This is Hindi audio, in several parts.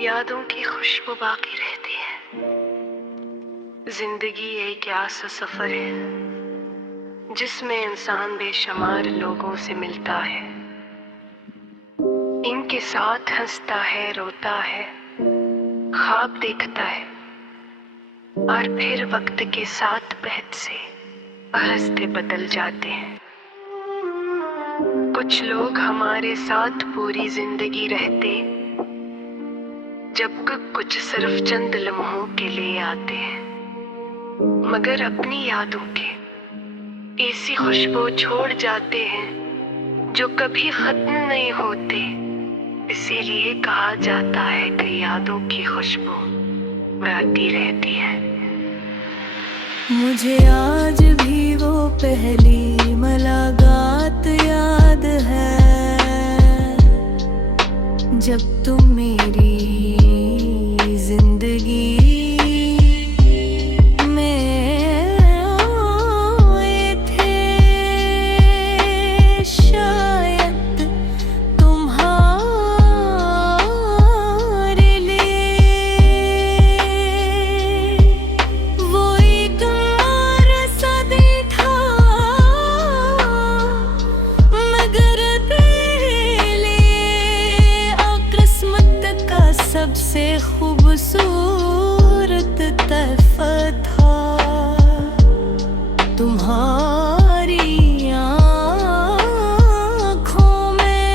यादों की खुशबू बाकी रहती है। जिंदगी एक ऐसा सफर है जिसमें इंसान बेशुमार लोगों से मिलता है, इनके साथ हंसता है, रोता है, ख्वाब देखता है और फिर वक्त के साथ बहत से रास्ते बदल जाते हैं। कुछ लोग हमारे साथ पूरी जिंदगी रहते, जबकि कुछ सिर्फ चंद लम्हों के लिए आते हैं, मगर अपनी यादों के ऐसी खुशबू छोड़ जाते हैं जो कभी खत्म नहीं होते। इसीलिए कहा जाता है कि यादों की खुशबू गाती रहती है। मुझे आज भी वो पहली मुलाकात याद है, जब तुम मेरी जिंदगी में आए थे। शायद तुम्हारे लिए वो एक मारसदी था, मगर तेरे लिए किस्मत का सबसे खूबसूरत तोहफा था। तुम्हारी आँखों में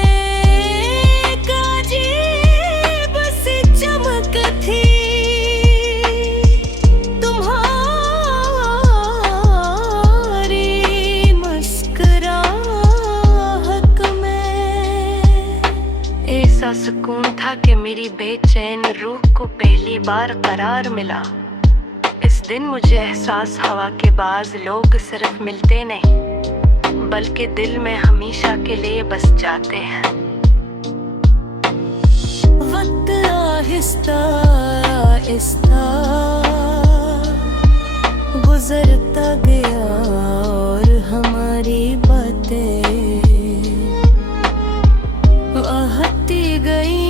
एक अजीब सी चमक थी, तुम्हारी मुस्कुराहट में ऐसा सुकून था कि मेरी बेचैन रूह को पहली बार करार मिला। इस दिन मुझे एहसास हुआ कि बाज लोग सिर्फ मिलते नहीं बल्कि दिल में हमेशा के लिए बस जाते हैं। वक्त आहिस्ता आहिस्ता गुजरता गया और हमारी बातें बढ़ती गई।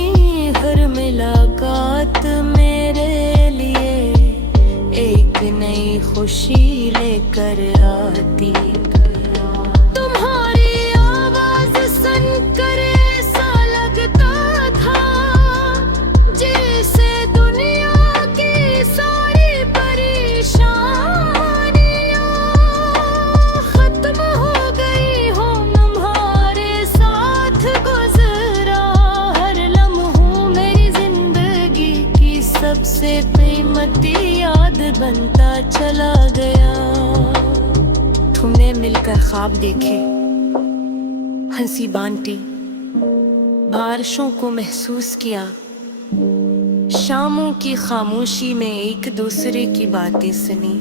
हर मुलाकात मेरे लिए एक नई खुशी लेकर आती। तुम्हारी आवाज सुनकर ऐसा लगता था जैसे दुनिया की सारी परेशानियां खत्म हो गई हो। तुम्हारे साथ गुजरा हर लम्हा मेरी जिंदगी की सबसे कीमती याद बनता चला गया। तुमने मिलकर ख्वाब देखे, हंसी बांटी, बारिशों को महसूस किया, शामों की खामोशी में एक दूसरे की बातें सुनी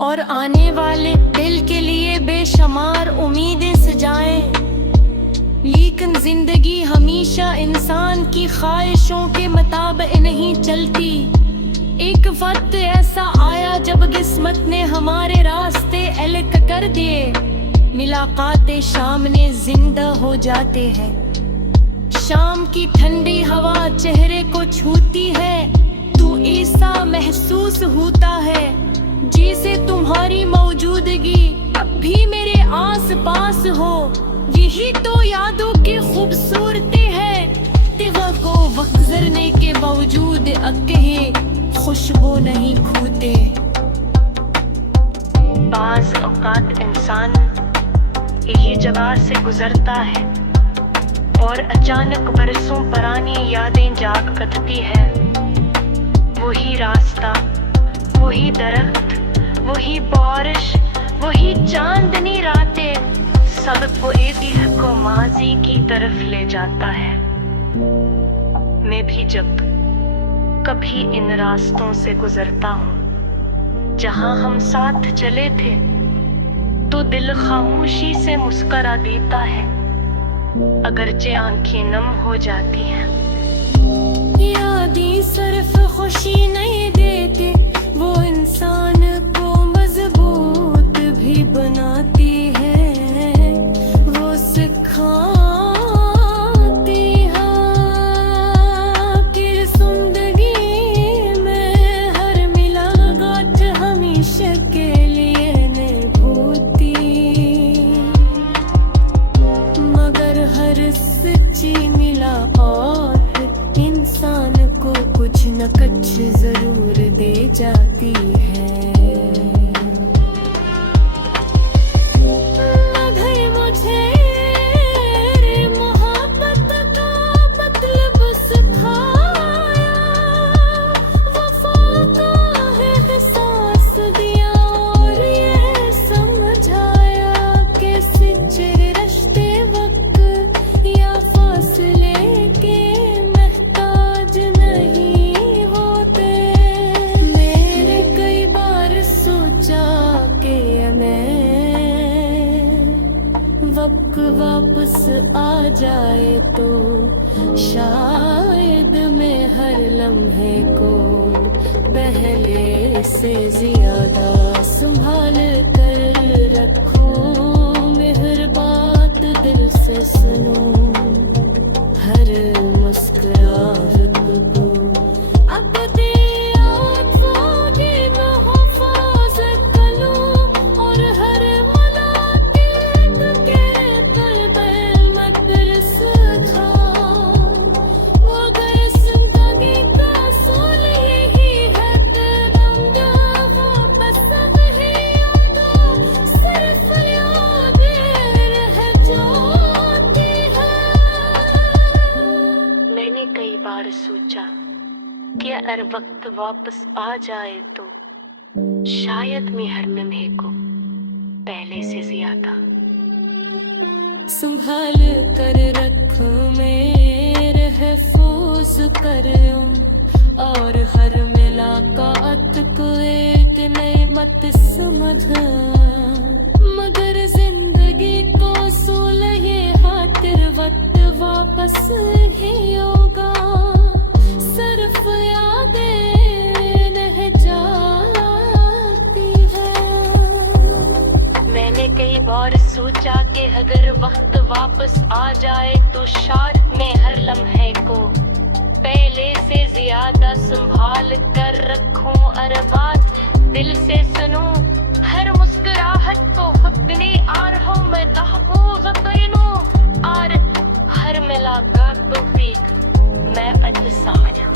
और आने वाले दिल के लिए बेशुमार उम्मीदें सजाएं। लेकिन जिंदगी हमेशा इंसान की ख्वाहिशों के मुताबिक नहीं चलती। एक वक्त ऐसा आया जब किस्मत ने हमारे रास्ते अलग कर दिए। मुलाकातें सामने जिंदा हो जाते हैं। शाम की ठंडी हवा चेहरे को छूती है तो ऐसा महसूस होता है जैसे तुम्हारी मौजूदगी अब भी मेरे आस पास हो। यही तो यादों की खूबसूरती है कि वो वक्त गुजरने के बावजूद अकेले खुशबू नहीं खोते। बाज़ औक़ात इंसान यही जगह से गुजरता है और अचानक बरसों पुरानी यादें जाग उठती है। वही रास्ता, वही दरख्त, वही बारिश, वही चांदनी रातें, सबको एक को माजी की तरफ ले जाता है। मैं भी जब कभी इन रास्तों से गुजरता हूँ जहाँ हम साथ चले थे तो दिल खामोशी से मुस्कुरा देता है, अगरचे आंखें नम हो जाती हैं। यादें सिर्फ खुशी नहीं देती, वो इंसान को मजबूत भी बनाती है। वो सिखाती है कि तो शायद मैं हर लम्हे को पहले से ज्यादा संभाल कर रखूं, मेहर बात दिल से सुनूं, हर मुस्कुराहट को अपनी आँखों की महफूज़त करूं, और हर मुलाकात के तलबे मत तरस जाऊं। वो गए जिंदगी का असूल यही है, तेरा वापस नहीं आता, सिर्फ यादें रह जाती है। मैंने कई बार सोचा कि अगर वक्त वापस आ जाए तो शायद मैं हर लम्हे को पहले से ज्यादा संभाल कर रखूं, मेरे महफूज करूं, और हर मुलाकात को एक नेमत समझूं। मगर जिंदगी को असूल ये खातिर वक्त वापस नहीं होगा, सिर्फ यादें रह जाती है। मैंने कई बार सोचा कि अगर वक्त वापस आ जाए तो शायद मैं हर लम्हे को पहले से ज्यादा संभाल कर रखूं, और बात दिल से सुनूं, हर मुस्कुराहट को अपनी आँखों में महफूज करूं, और हर मुलाकात को भी मैं अच्छे समझूं।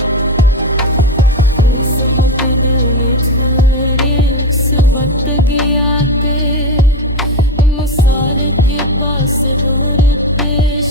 वक्त गया के पास दूर पेश